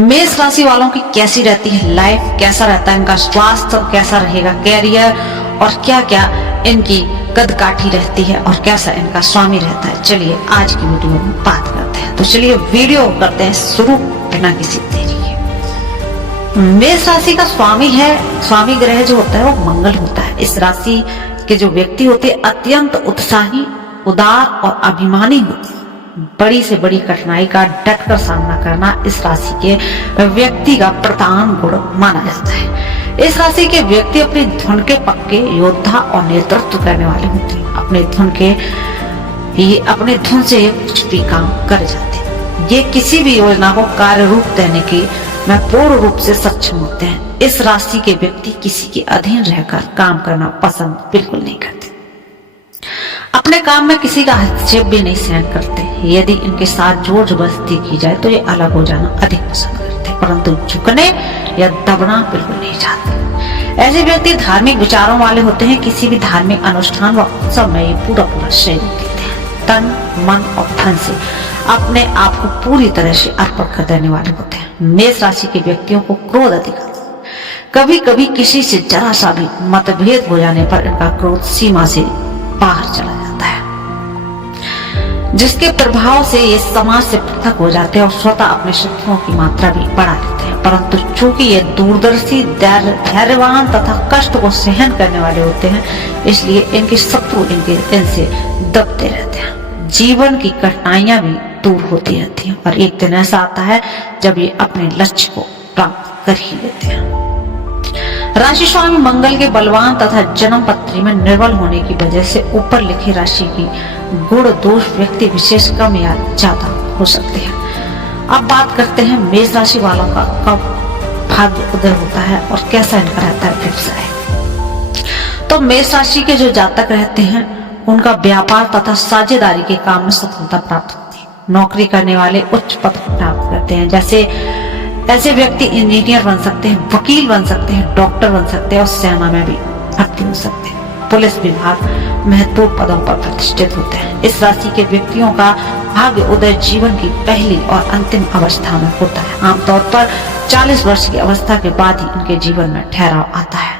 मेष राशि वालों की कैसी रहती है लाइफ, कैसा रहता है इनका स्वास्थ्य, कैसा रहेगा कैरियर और क्या क्या इनकी कदकाठी रहती है और कैसा इनका स्वामी रहता है। चलिए आज की वीडियो में बात करते हैं। तो चलिए वीडियो करते हैं शुरू बिना किसी देरी के। मेष राशि का स्वामी ग्रह जो होता है वो मंगल होता है। इस राशि के जो व्यक्ति होते हैं अत्यंत उत्साही, उदार और अभिमानी होते हैं। बड़ी से बड़ी कठिनाई का डटकर सामना करना इस राशि के व्यक्ति का प्रधान गुण माना जाता है। इस राशि के व्यक्ति अपनी धुन के पक्के योद्धा और नेतृत्व करने वाले होते हैं। अपने धुन से कुछ भी काम कर जाते हैं। ये किसी भी योजना को कार्य रूप देने के में पूर्ण रूप से सक्षम होते हैं। इस राशि के व्यक्ति किसी के अधीन रहकर काम करना पसंद बिल्कुल नहीं करते। अपने काम में किसी का हस्तक्षेप भी नहीं सहन करते। यदि इनके साथ जोर जबरदस्ती की जाए तो ये अलग हो जाना अधिक पसंद करते, परंतु झुकने या दबना बिल्कुल नहीं चाहते। ऐसे व्यक्ति धार्मिक विचारों वाले होते हैं। किसी भी धार्मिक अनुष्ठान व उत्सव में ये पूरा सहयोग देते हैं। तन, मन और धन से अपने आप को पूरी तरह से अर्पण कर देने वाले होते हैं। मेष राशि के व्यक्तियों को क्रोध अधिक आता है। कभी कभी किसी से जरा सा भी मतभेद हो जाने पर इनका क्रोध सीमा से बाहर चला जाता है, जिसके प्रभाव से ये समाज से पृथक हो जाते हैं और स्वतः अपने शत्रुओं की मात्रा भी बढ़ा लेते हैं। परंतु चूंकि ये दूरदर्शी, धैर्यवान तथा कष्ट को सहन करने वाले होते हैं, इसलिए इनके शत्रु इनसे दबते रहते हैं। जीवन की कठिनाइयां भी दूर होती रहती हैं और एक दिन ऐसा आता है जब ये अपने लक्ष्य को प्राप्त कर ही लेते हैं। राशि स्वामी मंगल के बलवान तथा जन्म पत्री में निर्बल होने की वजह से ऊपर लिखी राशि की गुण दोष व्यक्ति विशेष कम या ज्यादा हो सकते हैं। अब बात करते हैं मेष राशि वालों का कब भाग्य उदय होता है और कैसा इनका रहता है व्यवसाय। तो मेष राशि के जो जातक रहते हैं उनका व्यापार तथा साझेदारी के काम में सफलता प्राप्त होती है। नौकरी करने वाले उच्च पद प्राप्त करते हैं। जैसे ऐसे व्यक्ति इंजीनियर बन सकते हैं, वकील बन सकते हैं, डॉक्टर बन सकते हैं और सेना में भी भर्ती हो सकते हैं। पुलिस विभाग महत्वपूर्ण पदों पर प्रतिष्ठित होते हैं। इस राशि के व्यक्तियों का भाग्य उदय जीवन की पहली और अंतिम अवस्था में होता है। आमतौर पर 40 वर्ष की अवस्था के बाद ही इनके जीवन में ठहराव आता है।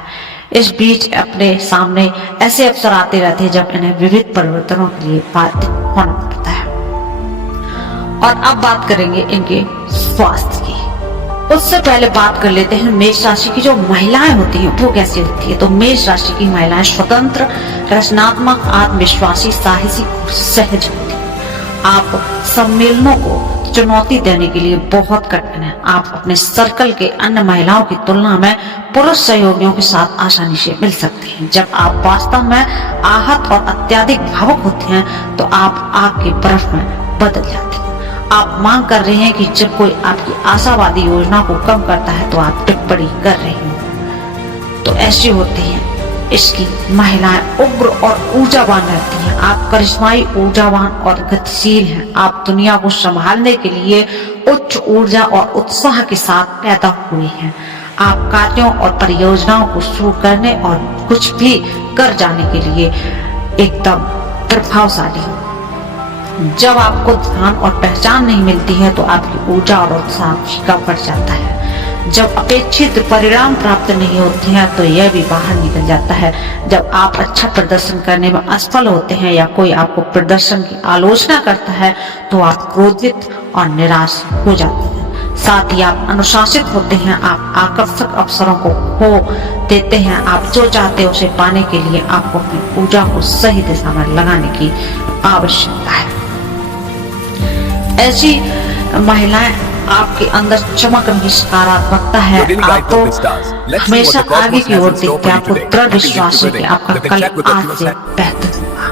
इस बीच अपने सामने ऐसे अवसर आते रहते हैं जब इन्हें विविध परिवर्तनों के लिए बाध्य होना पड़ता है। और अब बात करेंगे इनके स्वास्थ्य की। उससे पहले बात कर लेते हैं मेष राशि की जो महिलाएं होती हैं वो कैसी होती है। तो मेष राशि की महिलाएं स्वतंत्र, रचनात्मक, आत्मविश्वासी, साहसी और सहज होती हैं। आप सम्मेलनों को चुनौती देने के लिए बहुत कठिन है। आप अपने सर्कल के अन्य महिलाओं की तुलना में पुरुष सहयोगियों के साथ आसानी से मिल सकते हैं। जब आप वास्तव में आहत और अत्यधिक भावुक होते हैं तो आप आग के बर्फ में बदल जाते हैं। आप मांग कर रहे हैं कि जब कोई आपकी आशावादी योजना को कम करता है तो आप टिप्पणी कर रहे हैं। तो ऐसी होती है इसकी महिलाएं उग्र और ऊर्जावान रहती हैं। आप करिश्माई, ऊर्जावान और गतिशील हैं। आप दुनिया को संभालने के लिए उच्च ऊर्जा और उत्साह के साथ पैदा हुए हैं। आप कार्यों और परियोजनाओं को शुरू करने और कुछ भी कर जाने के लिए एकदम प्रभावशाली हैं। जब आपको ध्यान और पहचान नहीं मिलती है तो आपकी ऊर्जा और उत्साह फीका पड़ जाता है। जब अपेक्षित परिणाम प्राप्त नहीं होते हैं तो यह भी बाहर निकल जाता है। जब आप अच्छा प्रदर्शन करने में असफल होते हैं या कोई आपको प्रदर्शन की आलोचना करता है तो आप क्रोधित और निराश हो जाते हैं। साथ ही आप अनुशासित होते हैं। आप आकर्षक अवसरों को खो देते हैं। आप जो चाहते हैं उसे पाने के लिए आपको अपनी ऊर्जा को सही दिशा में लगाने की आवश्यकता है। ऐसी महिलाएं आपके अंदर चमक रही सकारात्मकता है। आपको हमेशा आगे की ओर देखते हैं। आपको दृढ़ विश्वास है कि आपका कल आज से बेहतर होगा।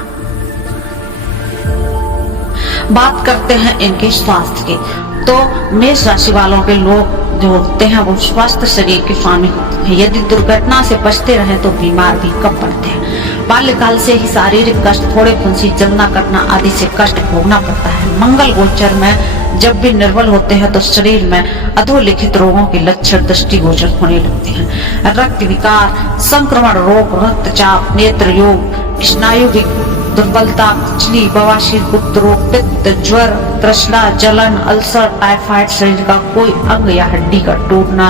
बात करते हैं इनके स्वास्थ्य की। तो मेष राशि वालों के लोग जो होते हैं वो स्वस्थ शरीर के स्वामी होते हैं। यदि दुर्घटना से बचते रहे तो बीमार भी कम पड़ते हैं। बाल्यकाल से ही शारीरिक कष्ट, थोड़े फुंसी, जलना, कटना आदि से कष्ट भोगना पड़ता है। मंगल गोचर में जब भी निर्बल होते हैं तो शरीर में अधोलिखित रोगों के लक्षण दृष्टिगोचर होने लगते हैं। रक्त विकार, संक्रमण रोग, रक्तचाप, नेत्र योग, स्नायु दुर्बलता, खिचड़ी, बवासीर, गुप्त रोग, पित्त, ज्वर, तृष्णा, जलन, अल्सर, टाइफाइड, शरीर का कोई अंग या हड्डी का टूटना,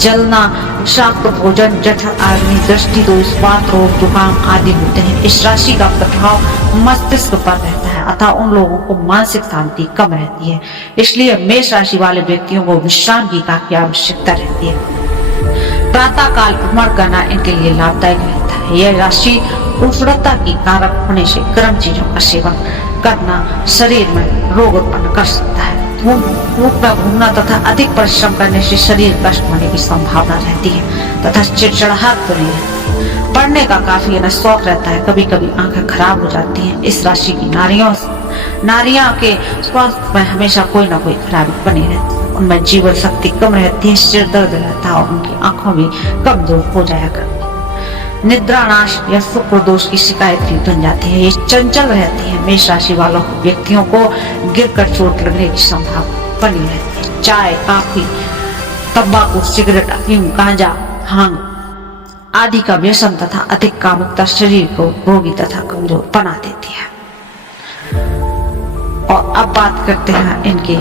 जलना, विषाक्त भोजन, जठर आग्नि, दृष्टि दोष, बात रोग, जुकाम आदि होते हैं। इस राशि का प्रभाव मस्तिष्क पर रहता है अतः उन लोगों को मानसिक शांति कम रहती है। इसलिए मेष राशि वाले व्यक्तियों को विश्राम की काफी आवश्यकता रहती है। प्रातः काल भ्रमण करना इनके लिए लाभदायक रहता है। यह राशि उष्णता की कारक होने से गर्म चीजों का सेवन करना शरीर में रोग उत्पन्न कर सकता है। धूप में घूमना तथा अधिक परिश्रम करने से शरीर कष्ट होने की संभावना रहती है तथा चिड़चिड़ाहट बनी रहती है। पढ़ने का काफी शौक रहता है, कभी कभी आंखें खराब हो जाती हैं। इस राशि की नारियां के स्वास्थ्य में हमेशा कोई न कोई खराबी बनी रहती है। उनमें जीवन शक्ति कम रहती है, सिर दर्द रहता है और उनकी आंखों भी कमजोर हो जाया करती है। निद्रा नाश या शुक्र दोष की शिकायत भी बन जाती है। ये चंचल रहती है। मेष राशि वालों व्यक्तियों को गिरकर चोट लगने की संभावना बनी रहती है। चाय, कॉफी, तंबाकू, सिगरेट, अफीम, गांजा, भांग आदि का व्यसन तथा अधिक कामुकता शरीर को रोगी तथा कमजोर बना देती है। और अब बात करते हैं इनके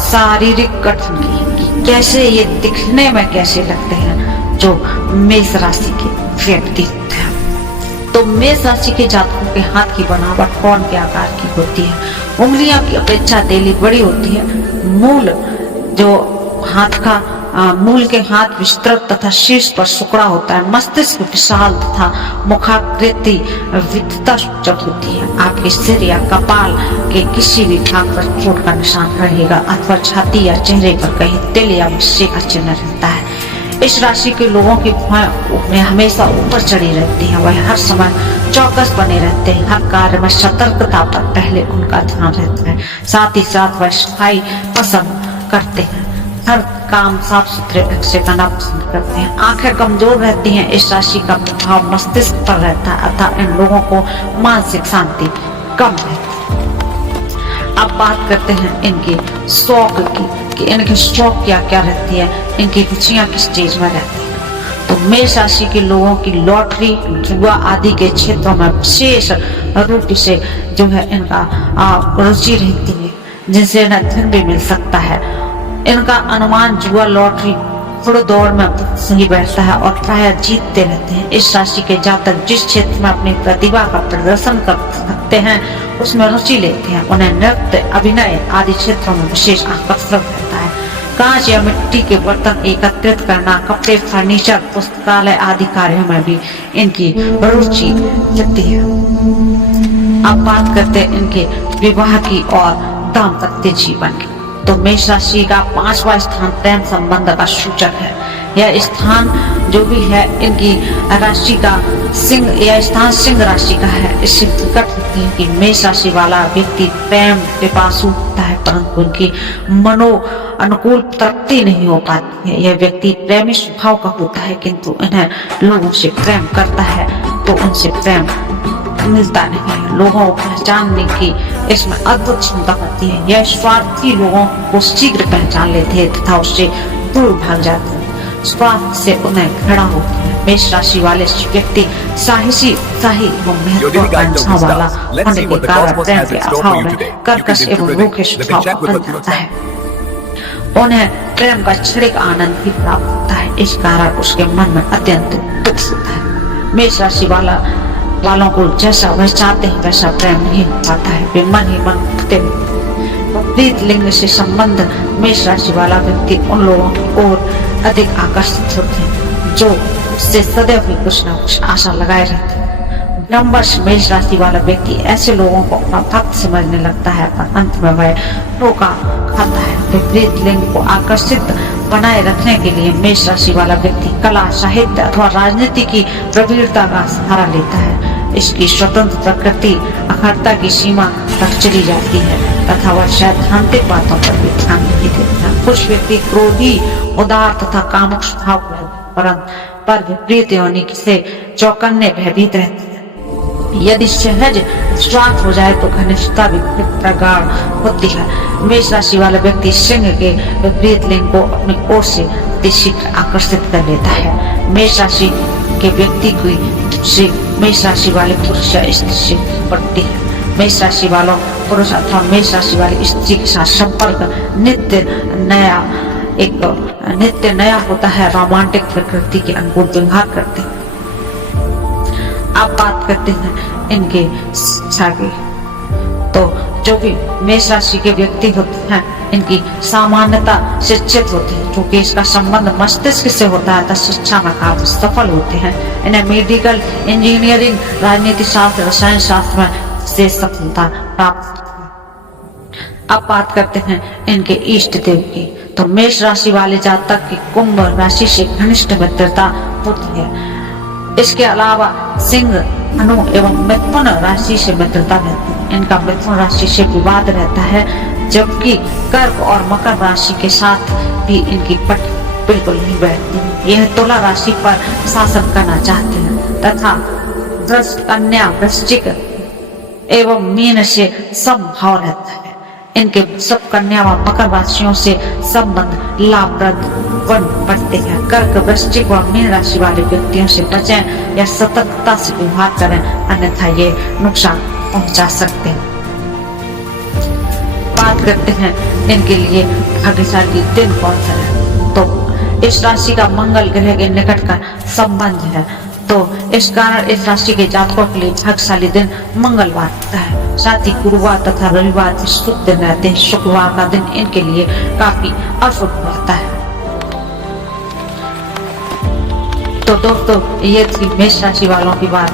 शारीरिक गठन की, कैसे ये दिखने में कैसे लगते हैं जो मेष राशि के व्यक्ति हैं। तो मेष राशि के जातकों के हाथ की बनावट कौन के आकार की होती है। उंगलियों की अपेक्षा तेली बड़ी होती है। मूल जो हाथ का मूल के हाथ विस्तृत तथा शीर्ष पर सुकड़ा होता है। मस्तिष्क विशाल तथा मुखाकृति विद्युता सूचक होती है। आपके सिर या कपाल के किसी भी भाग पर चोट का निशान रहेगा अथवा छाती या चेहरे पर कहीं तिल या मिस्से का चिन्ह रहता है। इस राशि के लोगों की भुआएं हमेशा ऊपर चढ़ी रहती है। वह हर समय चौकस बने रहते हैं। हर कार्य में सतर्कता पर पहले उनका ध्यान रहता है। साथ ही साथ वह सफाई पसंद करते हैं। हर काम साफ सुथरे ढंग से करना पसंद करते हैं। आंखें कमजोर रहती हैं। इस राशि का प्रभाव मस्तिष्क पर रहता है अतः इन लोगों को मानसिक शांति कम रहती है। अब बात करते हैं इनके शौक की कि इनके शौक क्या क्या रहती है, इनकी रुचियां किस चीज में रहती है। तो मेष राशि के लोगों की लॉटरी, जुआ आदि के क्षेत्रों में विशेष रूप से जो है इनका रुचि रहती है, जिनसे इन्हें धन भी मिल सकता है। इनका अनुमान जुआ, लॉटरी, घुड़ दौड़ में सही बैठता है और प्राय जीतते रहते हैं। इस राशि के जातक जिस क्षेत्र में अपनी प्रतिभा का प्रदर्शन कर सकते हैं उसमें रुचि लेते हैं। उन्हें नृत्य, अभिनय आदि क्षेत्रों में विशेष आकर्षण रहता है। कांच या मिट्टी के बर्तन एकत्रित करना, कपड़े, फर्नीचर, पुस्तकालय आदि कार्यों में भी इनकी रुचि रहती है। अब बात करते हैं इनके विवाह की और दाम्पत्य जीवन की। तो मेष राशि का 5वां स्थान प्रेम संबंध का सूचक है। यह स्थान जो भी है इनकी राशि का सिंह राशि का है। इससे प्रकट होती है कि मेष राशि वाला व्यक्ति प्रेम पिपासु होता है परंतु उनकी मनो अनुकूल तृप्ति नहीं हो पाती है। यह व्यक्ति प्रेमी स्वभाव का होता है किंतु इन्हें लोगों से प्रेम करता है तो उनसे प्रेम मिलता नहीं है। लोगों को पहचानने की इसमें अद्भुत क्षमता होती है। यह स्वार्थी लोगों को शीघ्र पहचान लेते हैं तथा उससे दूर भाग जाते हैं। स्वार्थ से उन्हें घृणा होती है। मेष राशि वाले व्यक्ति साहसी एवं महत्वाकांक्षा वाला होने के कारण प्रेम के अभाव में कर्कश एवं रूखे स्वभाव का बन जाता है। उन्हें प्रेम का क्षणिक आनंद ही प्राप्त होता है। इस कारण उसके मन में अत्यंत दुख होता है। मेष राशि वालों को जैसा वह चाहते हैं वैसा प्रेम नहीं हो पाता है। वे मन ही मन उठते विपरीत लिंग से संबंध मेष राशि वाला व्यक्ति उन लोगों की ओर अधिक आकर्षित होते हैं जो उससे सदैव ही कुछ न कुछ आशा लगाए रहते हैं। ब्रह्मवर्ष मेष राशि वाला व्यक्ति ऐसे लोगों को अपना भक्त समझने लगता है पर अंत में वह धोखा खाता है। विपरीत लिंग को आकर्षित बनाए रखने के लिए मेष राशि वाला व्यक्ति कला, साहित्य अथवा राजनीति की प्रवीणता का सहारा लेता है। इसकी स्वतंत्र प्रकृति अखंडता की सीमा तक चली जाती है तथा वह सैद्धांतिक बातों पर भी ध्यान नहीं देता। कुछ व्यक्ति क्रोधी, उदार तथा कामुक स्वभाव पर विपरीत योनि से चौकन्ने भयभीत रहते हैं। यदि सहज स्वार्थ हो जाए तो घनिष्ठता भी प्रगाढ़ होती है। मेष राशि वाला व्यक्ति सिंह के विपरीत लिंग को अपनी ओर से शीघ्र आकर्षित कर लेता है। मेष राशि के व्यक्ति की मेष राशि वाले पुरुष या स्त्री से बढ़ती है। मेष राशि वालों पुरुष अथवा मेष राशि वाली स्त्री के साथ संपर्क नित्य नया होता है। रोमांटिक प्रकृति के अनुकूल व्यवहार करते हैं। आप बात करते हैं इनके शिक्षा की, तो जो भी मेष राशि के व्यक्ति होते हैं इनकी सामान्यता शिक्षित होती है। क्योंकि इसका संबंध मस्तिष्क से होता है तो शिक्षा में काफी सफल होते हैं। इन्हें मेडिकल, इंजीनियरिंग, राजनीति शास्त्र, रसायन शास्त्र में से सफलता प्राप्त। अब बात करते हैं इनके इष्ट देव की, तो मेष राशि वाले जातक की कुंभ राशि से घनिष्ठ मित्रता होती है। इसके अलावा सिंह, धनु एवं मिथुन राशि से मित्रता रहती है। इनका मिथुन राशि से विवाद रहता है, जबकि कर्क और मकर राशि के साथ भी इनकी पट बिल्कुल नहीं बैठती। यह तुला राशि पर शासन करना चाहते हैं तथा कन्या, वृश्चिक एवं मीन से समभाव रहता है। इनके सब कन्या व मकर राशियों से संबंध लाभप्रद बन पड़ते हैं। कर्क, वृश्चिक व मीन राशि वाले व्यक्तियों से बचें या सतर्कता से व्यवहार करें, अन्यथा ये नुकसान पहुंचा सकते हैं। बात करते हैं इनके लिए भाग्यशाली दिन कौन सा है, तो इस राशि का मंगल ग्रह के निकट का संबंध है, तो इस कारण इस राशि के जातकों के लिए भाग्यशाली दिन मंगलवार होता है। साथ ही गुरुवार तथा रविवार शुभ दिन रहते हैं। शुक्रवार का दिन इनके लिए काफी अशुभ रहता है। तो दोस्तों ये थी मेष राशि वालों की बात।